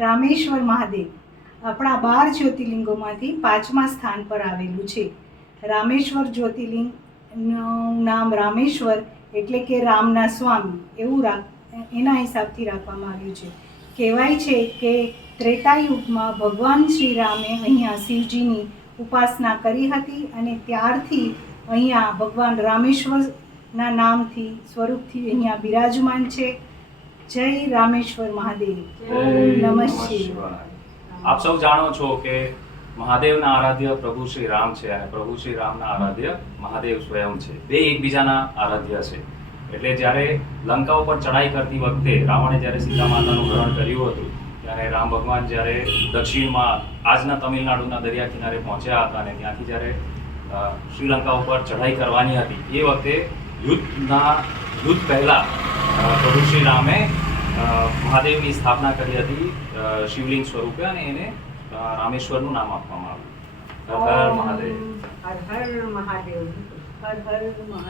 રામેશ્વર મહાદેવ આપણા 12 જ્યોતિર્લિંગોમાંથી 5મા સ્થાન પર આવેલું છે. રામેશ્વર જ્યોતિર્લિંગનું નામ રામેશ્વર એટલે કે રામના સ્વામી એવું એના હિસાબથી રાખવામાં આવ્યું છે. કહેવાય છે કે ત્રેતાયુગમાં ભગવાન શ્રી રામે અહીંયા શિવજીની ઉપાસના કરી હતી અને ત્યારથી અહીંયા ભગવાન રામેશ્વરના નામથી સ્વરૂપથી અહીંયા બિરાજમાન છે. જય રામેશ્વર મહાદેવ. ઓમ નમઃ શિવાય. આપ સૌ જાણો છો કે મહાદેવના આરાધ્ય પ્રભુ શ્રી રામ છે અને પ્રભુ શ્રી રામના આરાધ્ય મહાદેવ સ્વયં છે. બે એકબીજાના આરાધ્ય છે. એટલે જ્યારે લંકા ઉપર ચડાઈ કરતી વખતે રાવણે જ્યારે સીતા માતાનું હરણ કર્યું હતું ત્યારે રામ ભગવાન જ્યારે દક્ષિણમાં આજના તમિલનાડુના દરિયા કિનારે પહોંચ્યા હતા અને ત્યાંથી જ્યારે શ્રીલંકા ઉપર ચઢાઈ કરવાની હતી એ વખતે યુદ્ધ પહેલા પ્રભુ શ્રી રામે મહાદેવની સ્થાપના કરી હતી શિવલિંગ સ્વરૂપે અને એને રામેશ્વરનું નામ આપવામાં આવ્યું. હર હર મહાદેવ. હર હર મહાદેવ. હર હર મહાદેવ.